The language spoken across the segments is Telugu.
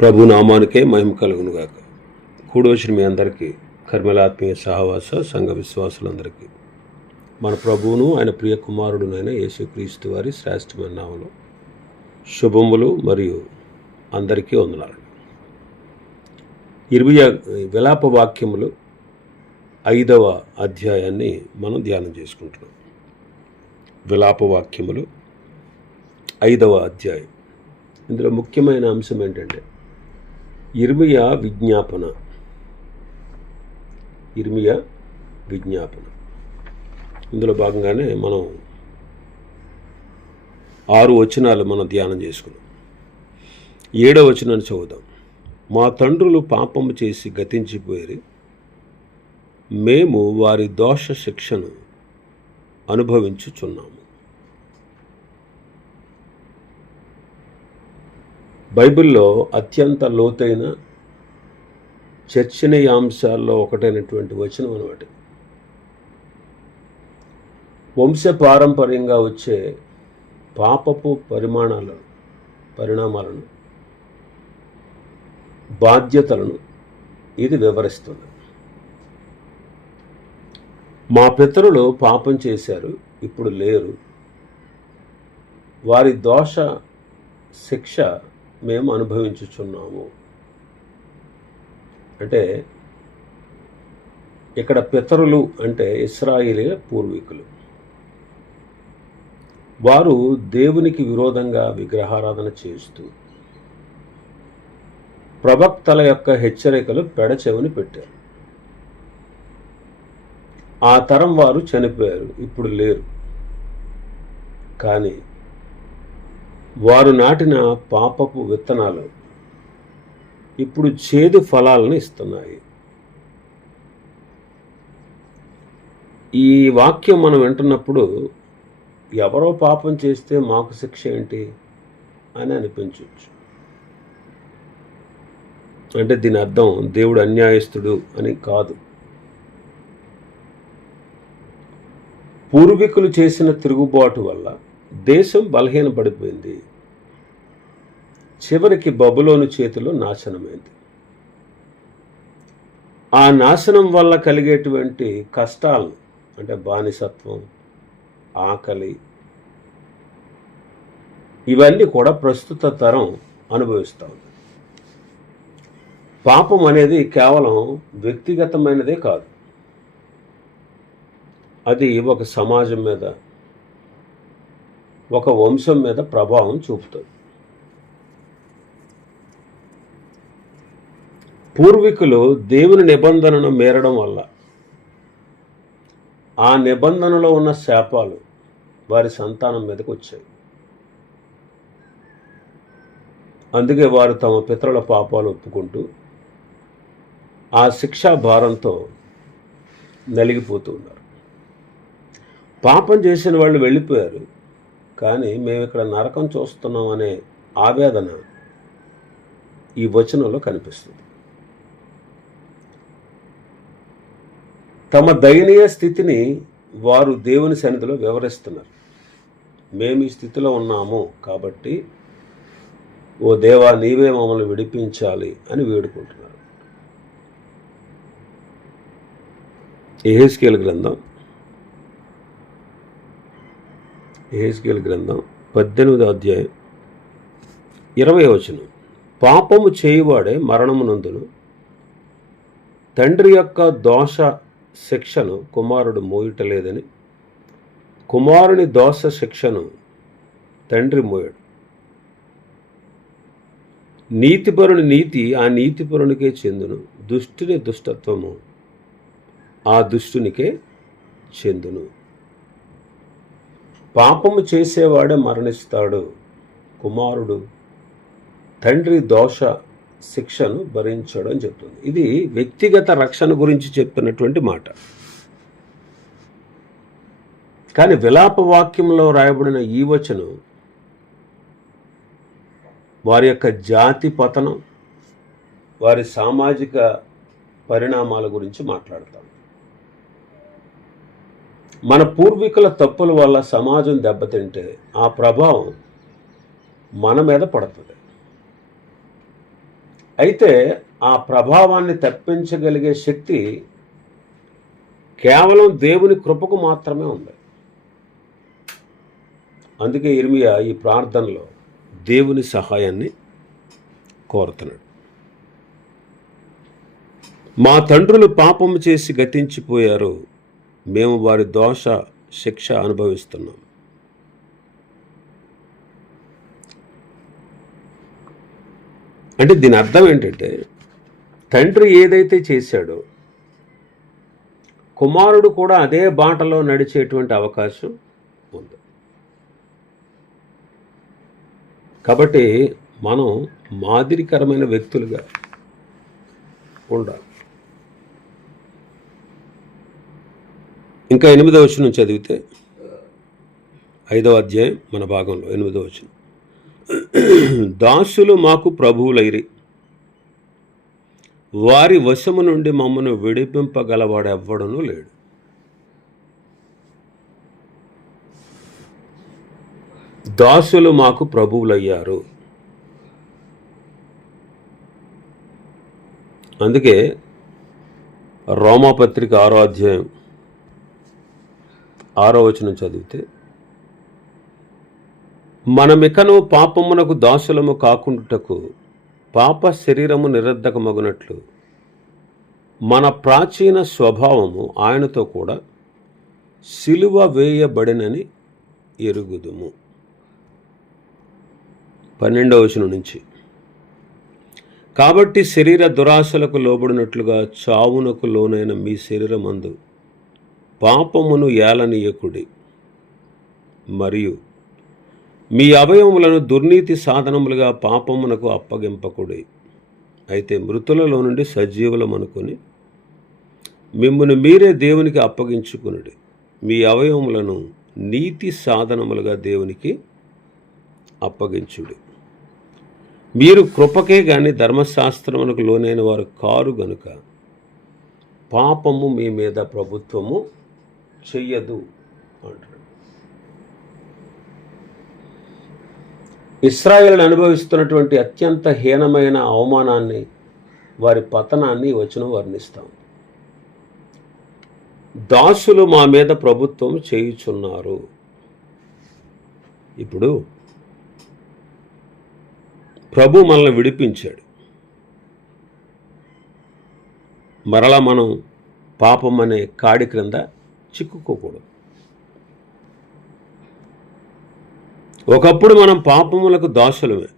ప్రభు నామానికే మహిమ కలుగునుగాక. కూడొచ్చిన మీ అందరికీ కర్మలాత్మీయ సహవాస సంఘ విశ్వాసులందరికీ మన ప్రభువును ఆయన ప్రియ కుమారుడునైన యేసుక్రీస్తు వారి శ్రేష్టమైన నామములో శుభములు మరియు అందరికీ వందనాలు. విలాప వాక్యములు 5వ అధ్యాయాన్ని మనం ధ్యానం చేసుకుంటున్నాం. విలాప వాక్యములు 5వ అధ్యాయం. ఇందులో ముఖ్యమైన అంశం ఏంటంటే ఇర్మియా విజ్ఞాపన. ఇందులో భాగంగానే మనం 6 వచనాలు మనం ధ్యానం చేసుకున్నాం. 7వ వచనాన్ని చదువుదాం. మా తండ్రులు పాపము చేసి గతించిపోయి మేము వారి దోష శిక్షను అనుభవించుచున్నాము. బైబిల్లో అత్యంత లోతైన చర్చనీయాంశాల్లో ఒకటైనటువంటి వచనం అన్నమాట. వంశపారంపర్యంగా వచ్చే పాపపు పరిణామాలను, బాధ్యతలను ఇది వివరిస్తుంది. మా పితరులు పాపం చేశారు, ఇప్పుడు లేరు. వారి దోష శిక్ష మేము అనుభవించుచున్నాము. అంటే ఇక్కడ పితరులు అంటే ఇశ్రాయేలీల పూర్వీకులు. వారు దేవునికి విరోధంగా విగ్రహారాధన చేస్తూ ప్రవక్తల యొక్క హెచ్చరికలు పెడచెవిని పెట్టారు. ఆ తరం వారు చనిపోయారు, ఇప్పుడు లేరు. కానీ వారు నాటిన పాపపు విత్తనాలు ఇప్పుడు చేదు ఫలాలను ఇస్తున్నాయి. ఈ వాక్యం మనం వింటున్నప్పుడు ఎవరో పాపం చేస్తే మాకు శిక్ష ఏంటి అని అనిపించవచ్చు. అంటే దీని అర్థం దేవుడు అన్యాయస్తుడు అని కాదు. పూర్వీకులు చేసిన తిరుగుబాటు వల్ల దేశం బలహీనపడిపోయింది. చివరికి బబులోను చేతిలో నాశనమైంది. ఆ నాశనం వల్ల కలిగేటువంటి కష్టాలను అంటే బానిసత్వం, ఆకలి, ఇవన్నీ కూడా ప్రస్తుత తరం అనుభవిస్తూ ఉంది. పాపం అనేది కేవలం వ్యక్తిగతమైనదే కాదు, అది ఒక సమాజం మీద, ఒక వంశం మీద ప్రభావం చూపుతుంది. పూర్వీకులు దేవుని నిబంధనను మేరడం వల్ల ఆ నిబంధనలో ఉన్న శాపాలు వారి సంతానం మీదకి వచ్చాయి. అందుకే వారు తమ పితరుల పాపాలు ఒప్పుకుంటూ ఆ శిక్షా భారంతో నలిగిపోతూ ఉన్నారు. పాపం చేసిన వాళ్ళు వెళ్ళిపోయారు, కానీ మేము ఇక్కడ నరకం చూస్తున్నాం అనే ఆవేదన ఈ వచనంలో కనిపిస్తుంది. తమ దయనీయ స్థితిని వారు దేవుని సన్నిధిలో వివరిస్తున్నారు. మేము ఈ స్థితిలో ఉన్నాము కాబట్టి ఓ దేవా నీవే మమ్మల్ని విడిపించాలి అని వేడుకుంటున్నారు. యెహెజ్కేలు గ్రంథం 18వ అధ్యాయం 20వ వచనం. పాపము చేయువాడే మరణమునందును, తండ్రి యొక్క దోష శిక్షను కుమారుడు మోయటలేదని, కుమారుని దోష శిక్షను తండ్రి మోయడు. నీతిపరుని నీతి ఆ నీతిపరునికే చెందును, దుష్టుని దుష్టత్వము ఆ దుష్టునికే చెందును. పాపము చేసేవాడే మరణిస్తాడు, కుమారుడు తండ్రి దోష శిక్షను భరించడం అని చెప్తుంది. ఇది వ్యక్తిగత రక్షణ గురించి చెప్తున్నటువంటి మాట. కానీ విలాప వాక్యంలో రాయబడిన ఈ వచనం వారి యొక్క జాతి పతనం, వారి సామాజిక పరిణామాల గురించి మాట్లాడతాం. మన పూర్వీకుల తప్పుల వల్ల సమాజం దెబ్బతింటే ఆ ప్రభావం మన మీద పడుతుంది. అయితే ఆ ప్రభావాన్ని తప్పించగలిగే శక్తి కేవలం దేవుని కృపకు మాత్రమే ఉంది. అందుకే ఇర్మియా ఈ ప్రార్థనలో దేవుని సహాయాన్ని కోరుతున్నాడు. మా తండ్రులు పాపము చేసి గతించిపోయారు, మేము వారి దోష శిక్ష అనుభవిస్తున్నాం. అంటే దీని అర్థం ఏంటంటే, తండ్రి ఏదైతే చేశాడో కుమారుడు కూడా అదే బాటలో నడిచేటువంటి అవకాశం ఉంది. కాబట్టి మనం మాదిరికరమైన వ్యక్తులుగా ఉండాలి. ఇంకా 8వ వచనం చదివితే, 5వ అధ్యాయం మన భాగంలో 8వ వచనం, దాసులు మాకు ప్రభువులైరి, వారి వశము నుండి మమ్మను విడిపింపగలవాడెవ్వడనూ లేడు. దాసులు మాకు ప్రభువులయ్యారు. అందుకే రోమాపత్రిక 6వ అధ్యాయం 6వ వచనం చదివితే, మనమికను పాపమునకు దాసులము కాకుండుటకు పాప శరీరము నిరర్ధకమగునట్లు మన ప్రాచీన స్వభావము ఆయనతో కూడా సిలువ వేయబడినని ఎరుగుదుము. 12వ వచనం నుంచి, కాబట్టి శరీర దురాశలకు లోబడినట్లుగా చావునకు లోనైన మీ శరీరమందు పాపమును ఏలనీయకుడి, మరియు మీ అవయవములను దుర్నీతి సాధనములుగా పాపమునకు అప్పగింపకుడి. అయితే మృతులలో నుండి సజీవులమనుకొని మిమ్మును మీరే దేవునికి అప్పగించుకునుడి, మీ అవయవములను నీతి సాధనములుగా దేవునికి అప్పగించుడి. మీరు కృపకే గాని ధర్మశాస్త్రమునకు లోనైన వారు కారు గనుక పాపము మీ మీద ప్రభుత్వము చెయ్యదు అంటారు. ఇశ్రాయేలును అనుభవిస్తున్నటువంటి అత్యంత హీనమైన అవమానాన్ని, వారి పతనాన్ని వచనం వర్ణిస్తాం. దాసులు మా మీద ప్రభుత్వం చేయుచున్నారు. ఇప్పుడు ప్రభు మనల్ని విడిపించాడు. మరలా మనం పాపం అనే కాడి క్రింద చిక్కుకోకూడదు. ఒకప్పుడు మనం పాపములకు దాసులమే,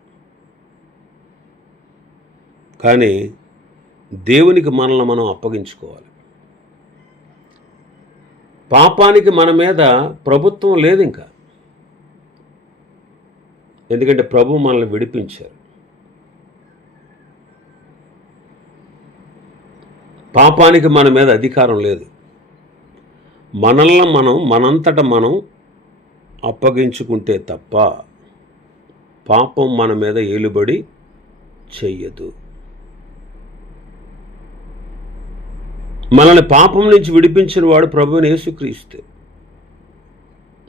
కానీ దేవునికి మనల్ని మనం అప్పగించుకోవాలి. పాపానికి మన మీద ప్రభుత్వం లేదు ఇంకా, ఎందుకంటే ప్రభు మనల్ని విడిపించారు. పాపానికి మన మీద అధికారం లేదు. మనల్ని మనంతట మనం అప్పగించుకుంటే తప్ప పాపం మన మీద ఏలుబడి చెయ్యదు. మనల్ని పాపం నుంచి విడిపించిన వాడు ప్రభువైన యేసుక్రీస్తు.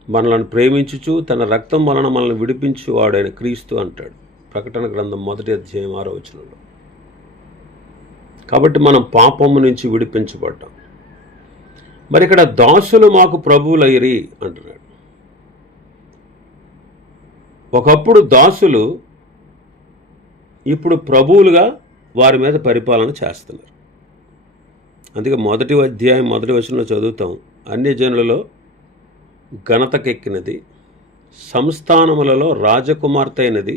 మనల్ని ప్రేమించుచు తన రక్తం వలన మనల్ని విడిపించువాడైన క్రీస్తు అంటాడు ప్రకటన గ్రంథం 1వ అధ్యాయం 6వ వచనంలో. కాబట్టి మనం పాపము నుంచి విడిపించబడ్డాం. మరి ఇక్కడ దాసులు మాకు ప్రభువులైరి అంటున్నాడు. ఒకప్పుడు దాసులు, ఇప్పుడు ప్రభువులుగా వారి మీద పరిపాలన చేస్తున్నారు. అందుకే 1వ అధ్యాయం 1వ వచనంలో చదువుతాం, అన్యజనులలో ఘనతకెక్కినది, సంస్థానములలో రాజకుమార్తె అయినది,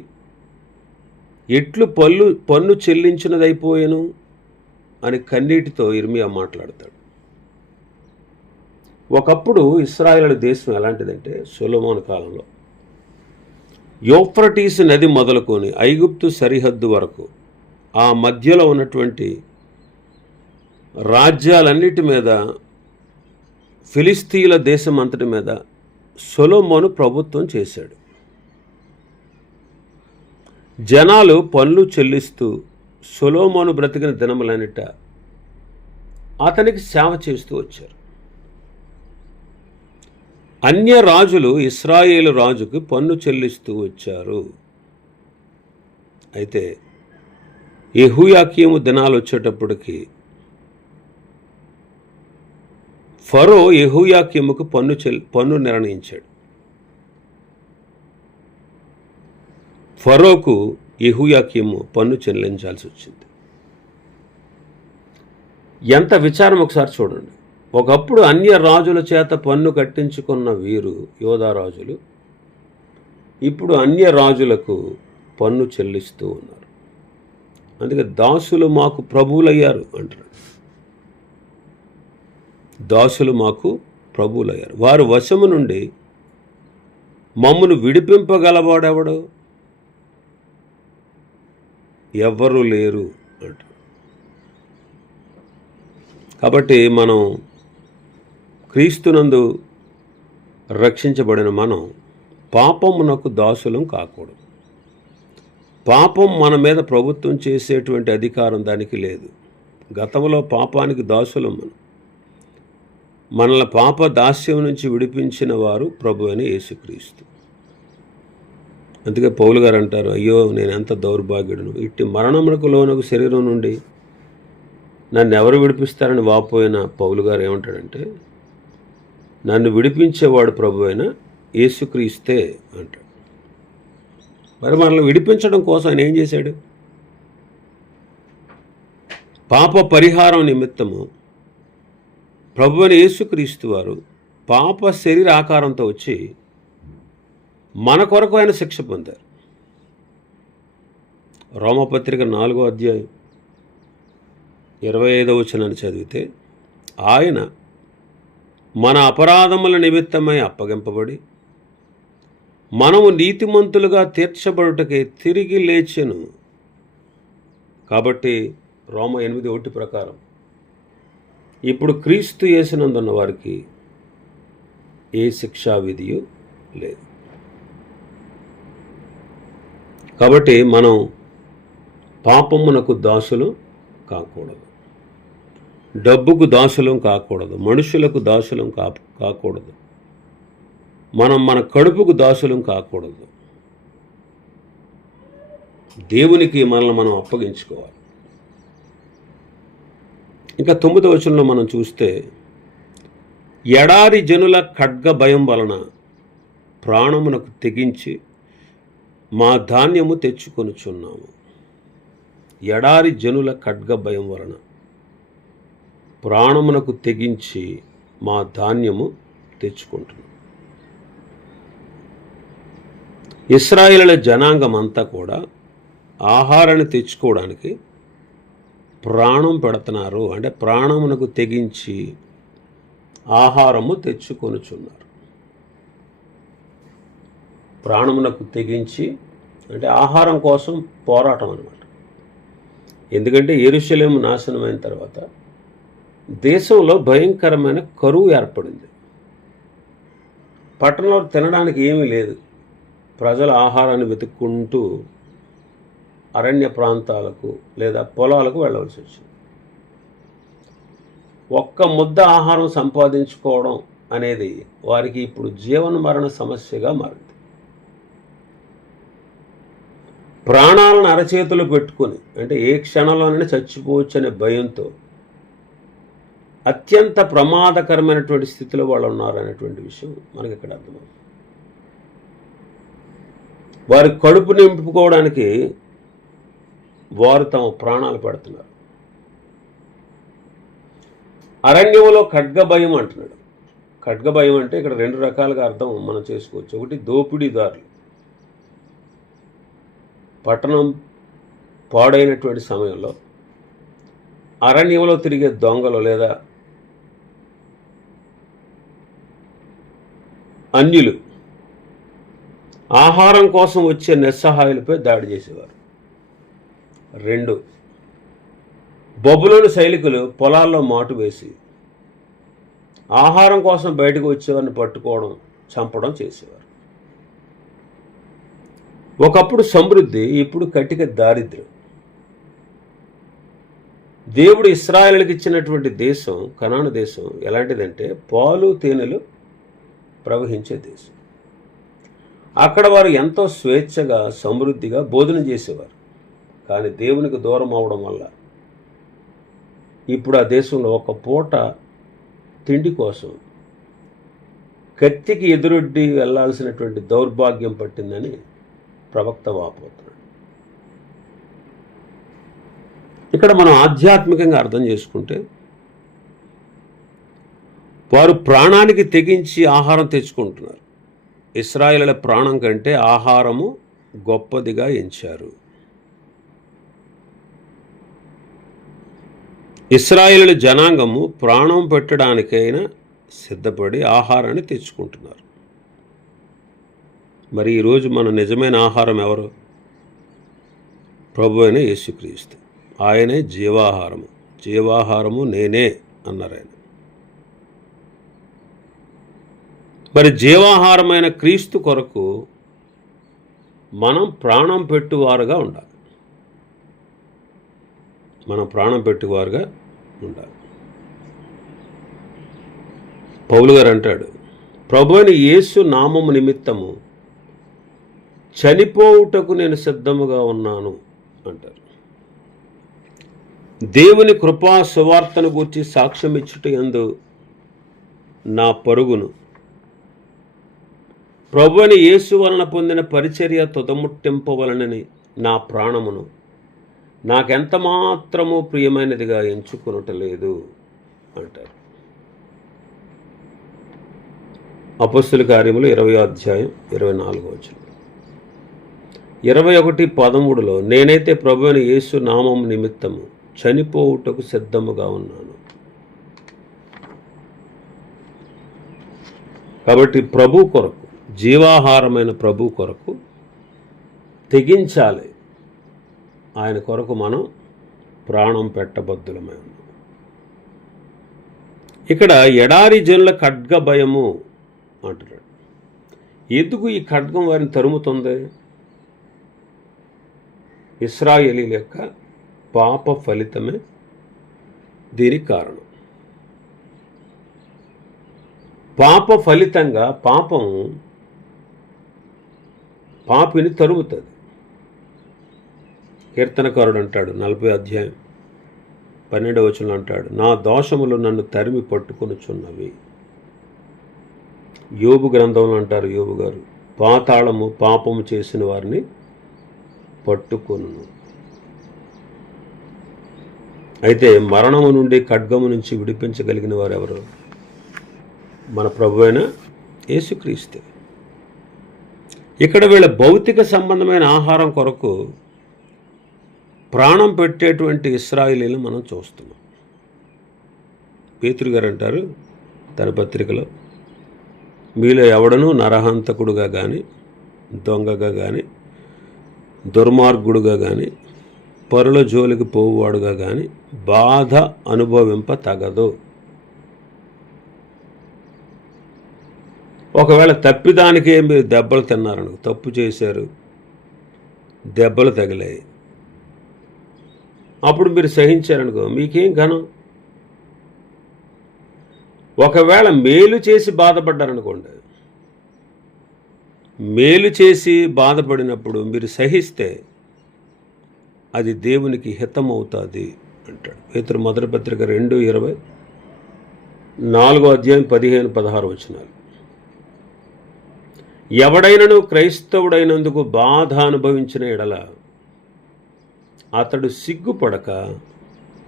ఎట్లు పన్ను చెల్లించినదైపోయెను అని కన్నీటితో ఇర్మియా మాట్లాడతాడు. ఒకప్పుడు ఇశ్రాయేలు దేశం ఎలాంటిదంటే, సొలొమోను కాలంలో యూఫ్రటీసు నది మొదలుకొని ఐగుప్తు సరిహద్దు వరకు ఆ మధ్యలో ఉన్నటువంటి రాజ్యాలన్నిటి మీద, ఫిలిస్తీయుల దేశం అంతటి మీద సొలొమోను ప్రభుత్వం చేశాడు. జనాలు పన్ను చెల్లిస్తూ సొలొమోను బ్రతికిన దినములన్నిట అతనికి సేవ చేస్తూ వచ్చారు. అన్య రాజులు ఇశ్రాయేలు రాజుకు పన్ను చెల్లిస్తూ వచ్చారు. అయితే యెహోయాకీము దినాలు వచ్చేటప్పటికి ఫరో యెహోయాకీముకు పన్ను నిర్ణయించాడు. ఫరోకు యెహోయాకీము పన్ను చెల్లించాల్సి వచ్చింది. ఎంత విచారం ఒకసారి చూడండి. ఒకప్పుడు అన్య రాజుల చేత పన్ను కట్టించుకున్న వీరు యోధా రాజులు ఇప్పుడు అన్య రాజులకు పన్ను చెల్లిస్తూ ఉన్నారు. అందుకే దాసులు మాకు ప్రభువులయ్యారు అంటారు. దాసులు మాకు ప్రభువులయ్యారు. వారు వశము నుండి మమ్మను విడిపింపగలవాడెవడు? ఎవ్వరూ లేరు అంటారు. కాబట్టి మనం క్రీస్తునందు రక్షించబడిన మనం పాపమునకు దాసులం కాకూడదు. పాపం మన మీద ప్రభుత్వం చేసేటువంటి అధికారం దానికి లేదు. గతంలో పాపానికి దాసులం మనల్ని పాప దాస్యం నుంచి విడిపించిన వారు ప్రభు అయిన యేసుక్రీస్తు. అందుకే పౌలు గారు అంటారు, అయ్యో నేను ఎంత దౌర్భాగ్యుడును, ఇట్టి మరణమునకు లోనకు శరీరం నుండి నన్ను ఎవరు విడిపిస్తారని వాపోయిన పౌలు గారు ఏమంటాడంటే, నన్ను విడిపించేవాడు ప్రభు అయిన యేసుక్రీస్తే అంటాడు. మరి మనల్ని విడిపించడం కోసం ఆయన ఏం చేశాడు? పాప పరిహారం నిమిత్తము ప్రభు అయిన యేసుక్రీస్తు వారు పాప శరీర ఆకారంతో వచ్చి మన కొరకు ఆయన శిక్ష పొందారు. రోమపత్రిక 4వ అధ్యాయం 25వ వచనాన్ని చదివితే, ఆయన మన అపరాధముల నిమిత్తమై అప్పగింపబడి మనము నీతిమంతులుగా తీర్చబడుటకే తిరిగి లేచెను. కాబట్టి రోమ 8:1 ప్రకారం ఇప్పుడు క్రీస్తు యేసునందున్న వారికి ఏ శిక్షా విధియు లేదు. కాబట్టి మనం పాపమునకు దాసులు కాకూడదు, డబ్బుకు దాసులం కాకూడదు, మనుషులకు దాసులం కాకూడదు, మనం మన కడుపుకు దాసులం కాకూడదు. దేవునికి మనల్ని మనం అప్పగించుకోవాలి. ఇంకా 9వ వచనంలో మనం చూస్తే, ఎడారి జనుల ఖడ్గ భయం వలన ప్రాణమునకు తెగించి మా ధాన్యము తెచ్చుకొనుచున్నాము. ఎడారి జనుల ఖడ్గ భయం వలన ప్రాణమునకు తెగించి మా ధాన్యము తెచ్చుకుంటున్నాం. ఇశ్రాయేలుల జనాంగం అంతా కూడా ఆహారాన్ని తెచ్చుకోవడానికి ప్రాణం పెడుతున్నారు. అంటే ప్రాణమునకు తెగించి ఆహారము తెచ్చుకొనుచున్నారు. ప్రాణమునకు తెగించి అంటే ఆహారం కోసం పోరాటం అన్నమాట. ఎందుకంటే యెరూషలేము నాశనమైన తర్వాత దేశంలో భయంకరమైన కరువు ఏర్పడింది. పట్టణంలో తినడానికి ఏమీ లేదు. ప్రజల ఆహారాన్ని వెతుక్కుంటూ అరణ్య ప్రాంతాలకు లేదా పొలాలకు వెళ్ళవలసి వచ్చింది. ఒక్క ముద్ద ఆహారం సంపాదించుకోవడం అనేది వారికి ఇప్పుడు జీవన మరణ సమస్యగా మారింది. ప్రాణాలను అరచేతులు పెట్టుకొని, అంటే ఏ క్షణంలోనైనా చచ్చిపోవచ్చు అనే భయంతో అత్యంత ప్రమాదకరమైనటువంటి స్థితిలో వాళ్ళు ఉన్నారనేటువంటి విషయం మనకి ఇక్కడ అర్థమవుతుంది. వారి కడుపు నింపుకోవడానికి వారు తమ ప్రాణాలు పెడుతున్నారు. అరణ్యంలో ఖడ్గ భయం అంటున్నాడు. ఖడ్గ భయం అంటే ఇక్కడ 2 రకాలుగా అర్థం మనం చేసుకోవచ్చు. ఒకటి, దోపిడీదారులు. పట్టణం పాడైనటువంటి సమయంలో అరణ్యంలో తిరిగే దొంగలు లేదా అన్యులు ఆహారం కోసం వచ్చే నిస్సహాయులపై దాడి చేసేవారు. 2, బబులోను సైనికులు పొలాల్లో మాటు వేసి ఆహారం కోసం బయటకు వచ్చేవారిని పట్టుకోవడం, చంపడం చేసేవారు. ఒకప్పుడు సమృద్ధి, ఇప్పుడు కటిక దారిద్ర్యం. దేవుడు ఇశ్రాయేలుకి ఇచ్చినటువంటి దేశం, కనాను దేశం ఎలాంటిదంటే పాలు తేనెలు ప్రవహించే దేశం. అక్కడ వారు ఎంతో స్వేచ్ఛగా సమృద్ధిగా భోజనం చేసేవారు. కానీ దేవునికి దూరం అవడం వల్ల ఇప్పుడు ఆ దేశంలో ఒక పూట తిండి కోసం కత్తికి ఎదురొడ్డి వెళ్లాల్సినటువంటి దౌర్భాగ్యం పట్టిందని ప్రవక్త వాపోతున్నాడు. ఇక్కడ మనం ఆధ్యాత్మికంగా అర్థం చేసుకుంటే వారు ప్రాణానికి తెగించి ఆహారం తెచ్చుకుంటున్నారు. ఇశ్రాయేలుల ప్రాణం కంటే ఆహారము గొప్పదిగా ఎంచారు. ఇశ్రాయేలు జనాంగము ప్రాణం పెట్టడానికైనా సిద్ధపడి ఆహారాన్ని తెచ్చుకుంటున్నారు. మరి ఈరోజు మన నిజమైన ఆహారం ఎవరు? ప్రభు అయిన యేసుక్రీస్తు. ఆయనే జీవాహారము. జీవాహారము నేనే అన్నారు ఆయన. మరి జీవాహారమైన క్రీస్తు కొరకు మనం ప్రాణం పెట్టువారుగా ఉండాలి. మనం ప్రాణం పెట్టువారుగా ఉండాలి. పౌలు గారు అంటాడు, ప్రభువైన యేసు నామము నిమిత్తము చనిపోవుటకు నేను సిద్ధముగా ఉన్నాను అంటారు. దేవుని కృపా సువార్తను గూర్చి సాక్ష్యం ఇచ్చుట యందు నా పరుగును, ప్రభువైన యేసు వలన పొందిన పరిచర్య తుదముట్టింపవలనని నా ప్రాణమును నాకెంత మాత్రము ప్రియమైనదిగా ఎంచుకొనుటలేదు అంటారు. అపొస్తలుల కార్యములు 20వ అధ్యాయం 24వ వచనం. 21:13 నేనైతే ప్రభువైన యేసు నామము నిమిత్తము చనిపోవుటకు సిద్ధముగా ఉన్నాను. కాబట్టి ప్రభు కొరకు, జీవాహారమైన ప్రభు కొరకు తెగించాలి. ఆయన కొరకు మనం ప్రాణం పెట్టబద్దులమై ఉన్నాం. ఇక్కడ ఎడారి జనుల ఖడ్గ భయము అంటున్నాడు. ఎందుకు ఈ ఖడ్గం వారిని తరుముతుంది? ఇశ్రాయేలీల యొక్క పాప ఫలితమే దీనికి కారణం. పాప ఫలితంగా పాపిని తరుముతుంది. కీర్తనకారుడు అంటాడు 40వ అధ్యాయం 12వ వచనంలో అంటాడు, నా దోషములు నన్ను తరిమి పట్టుకొనుచున్నవి. యోబు గ్రంథంలో అంటారు యోబు గారు, పాతాళము పాపము చేసిన వారిని పట్టుకొను. అయితే మరణము నుండి ఖడ్గము నుంచి విడిపించగలిగిన వారు ఎవరు? మన ప్రభువైన యేసుక్రీస్తు. ఇక్కడ వీళ్ళ భౌతిక సంబంధమైన ఆహారం కొరకు ప్రాణం పెట్టేటువంటి ఇశ్రాయేలీలను మనం చూస్తున్నాం. పేతురు గారు అంటారు తన పత్రికలో, మీలో ఎవడనూ నరహంతకుడుగా కానీ, దొంగగా కానీ, దుర్మార్గుడుగా కానీ, పరుల జోలికి పోవువాడుగా కానీ బాధ అనుభవింప తగదు. ఒకవేళ తప్పిదానికే మీరు దెబ్బలు తిన్నారనుకో, తప్పు చేశారు, దెబ్బలు తగిలాయి, అప్పుడు మీరు సహించారనుకో, మీకేం ఘనం. ఒకవేళ మేలు చేసి బాధపడ్డారనుకోండి, మేలు చేసి బాధపడినప్పుడు మీరు సహిస్తే అది దేవునికి హితమవుతుంది అంటాడు. పేతురు మొదటి పత్రిక 2:20, 4వ అధ్యాయం 15-16 వచనాలు. ఎవడైనను క్రైస్తవుడైనందుకు బాధ అనుభవించిన ఎడల అతడు సిగ్గుపడక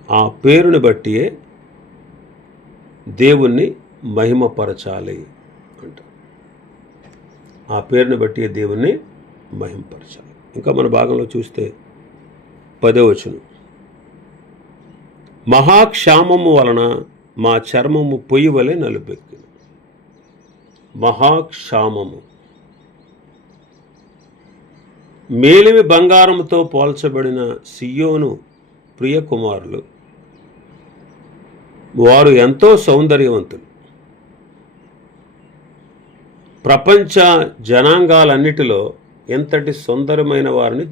ఆ పేరుని బట్టియే దేవుణ్ణి మహిమపరచాలి అంట. ఆ పేరుని బట్టి దేవుణ్ణి మహిమపరచాలి. ఇంకా మన భాగంలో చూస్తే 10వ వచనం, మహాక్షామము వలన మా చర్మము పొయ్యి వలె నలుపెక్కింది. మహాక్షామము మేలిమి బంగారముతో పోల్చబడిన సియోను ప్రియ కుమారులు, వారు ఎంతో సౌందర్యవంతులు. ప్రపంచ జనాంగాలన్నిటిలో ఎంతటి సుందరమైన వారిని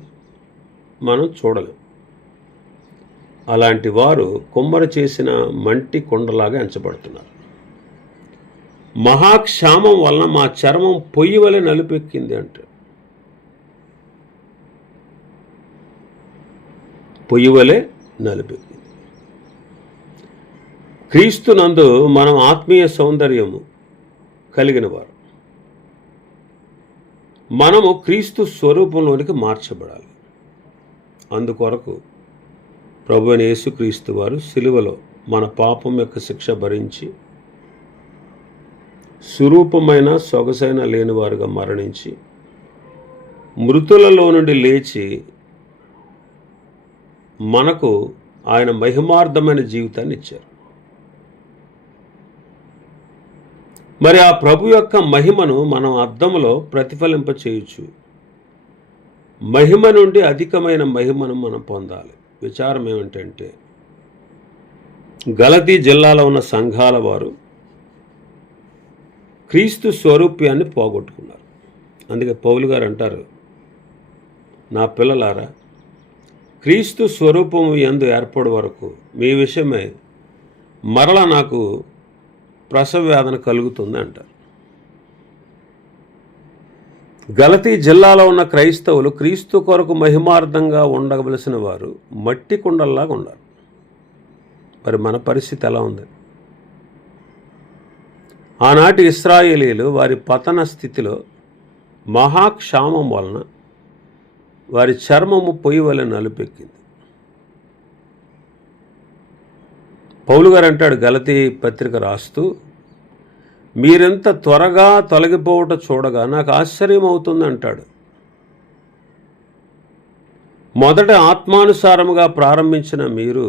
మనం చూడలేం. అలాంటి వారు కుమ్మరి చేసిన మంటి కొండలాగా ఎంచబడుతున్నారు. మహాక్షామం వలన మా చర్మం పొయ్యి వలె నలుపెక్కింది అంటే పొయ్యి వలె నలిపెక్కింది. క్రీస్తునందు మనం ఆత్మీయ సౌందర్యము కలిగిన వారు. మనము క్రీస్తు స్వరూపంలోనికి మార్చబడాలి. అందుకొరకు ప్రభువైన యేసుక్రీస్తు వారు సిలువలో మన పాపం యొక్క శిక్ష భరించి సురూపమైన సొగసైన లేనివారుగా మరణించి మృతులలో నుండి లేచి మనకు ఆయన మహిమార్థమైన జీవితాన్ని ఇచ్చారు. మరి ఆ ప్రభు యొక్క మహిమను మనం అద్దములో ప్రతిఫలింప చేయొచ్చు. మహిమ నుండి అధికమైన మహిమను మనం పొందాలి. విచారం ఏమిటంటే, గలతీ జిల్లాలో ఉన్న సంఘాల వారు క్రీస్తు స్వరూప్యాన్ని పోగొట్టుకున్నారు. అందుకే పౌలు గారు అంటారు, నా పిల్లలారా, క్రీస్తు స్వరూపము యందు ఏర్పడే వరకు మీ విషయమై మరల నాకు ప్రసవ వేదన కలుగుతుంది అంటారు. గలతీ జిల్లాలో ఉన్న క్రైస్తవులు క్రీస్తు కొరకు మహిమార్థంగా ఉండవలసిన వారు మట్టి కుండల్లాగా ఉన్నారు. మరి మన పరిస్థితి ఎలా ఉంది? ఆనాటి ఇశ్రాయేలీలు వారి పతన స్థితిలో మహాక్షామం వలన వారి చర్మము పొయ్యి వలె నలుపెక్కింది. పౌలు గారు అంటాడు గలతీ పత్రిక రాస్తూ, మీరెంత త్వరగా తొలగిపోవట చూడగా నాకు ఆశ్చర్యం అవుతుంది అంటాడు. మొదట ఆత్మానుసారముగా ప్రారంభించిన మీరు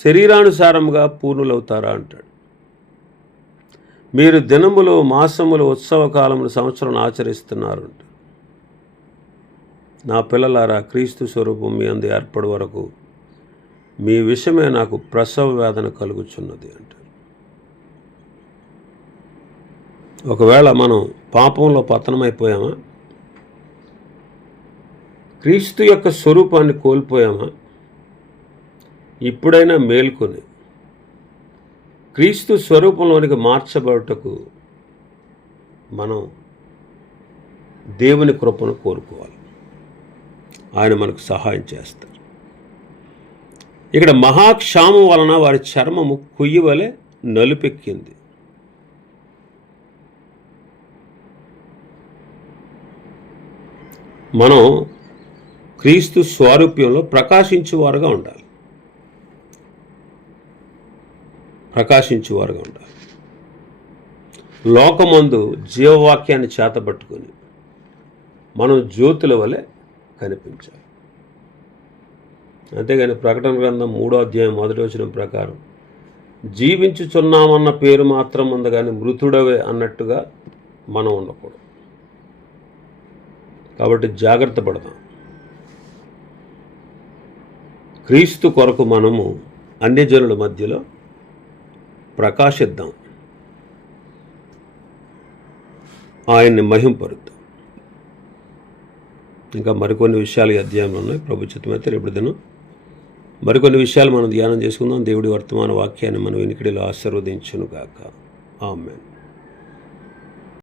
శరీరానుసారముగా పూర్ణులవుతారా అంటాడు. మీరు దినములు, మాసములు, ఉత్సవ కాలములు, సంవత్సరం ఆచరిస్తున్నారు అంట. నా పిల్లలారా, క్రీస్తు స్వరూపం మీ అందు ఏర్పడి వరకు మీ విషయమే నాకు ప్రసవ వేదన కలుగుచున్నది అంటారు. ఒకవేళ మనం పాపంలో పతనమైపోయామా? క్రీస్తు యొక్క స్వరూపాన్ని కోల్పోయామా? ఇప్పుడైనా మేల్కొని క్రీస్తు స్వరూపంలోనికి మార్చబడుటకు మనం దేవుని కృపను కోరుకోవాలి. ఆయన మనకు సహాయం చేస్తారు. ఇక్కడ మహాక్షామం వలన వారి చర్మము కొయ్యి వలె నలుపెక్కింది. మనం క్రీస్తు స్వారూప్యంలో ప్రకాశించువారుగా ఉండాలి. లోకమందు జీవవాక్యాన్ని చేతబట్టుకొని మనం జ్యోతుల వలె కనిపించాలి. అంతేగాని ప్రకటన గ్రంథం 3వ అధ్యాయం 1వ వచనం ప్రకారం జీవించుచున్నామన్న పేరు మాత్రం ఉంది, కానీ మృతుడవే అన్నట్టుగా మనం ఉండకూడదు. కాబట్టి జాగ్రత్త పడదాం. క్రీస్తు కొరకు మనము అన్యజనుల మధ్యలో ప్రకాశిద్దాం, ఆయన్ని మహింపరుద్దాం. ఇంకా మరికొన్ని విషయాలు ఈ అధ్యాయంలో ఉన్నాయి. ప్రభు చిత్తమైతే రేపు దినం మరికొన్ని విషయాలు మనం ధ్యానం చేసుకుందాం. దేవుడి వర్తమాన వాక్యాన్ని మనం వినికిడిలో ఆశీర్వదించును గాక. ఆమేన్.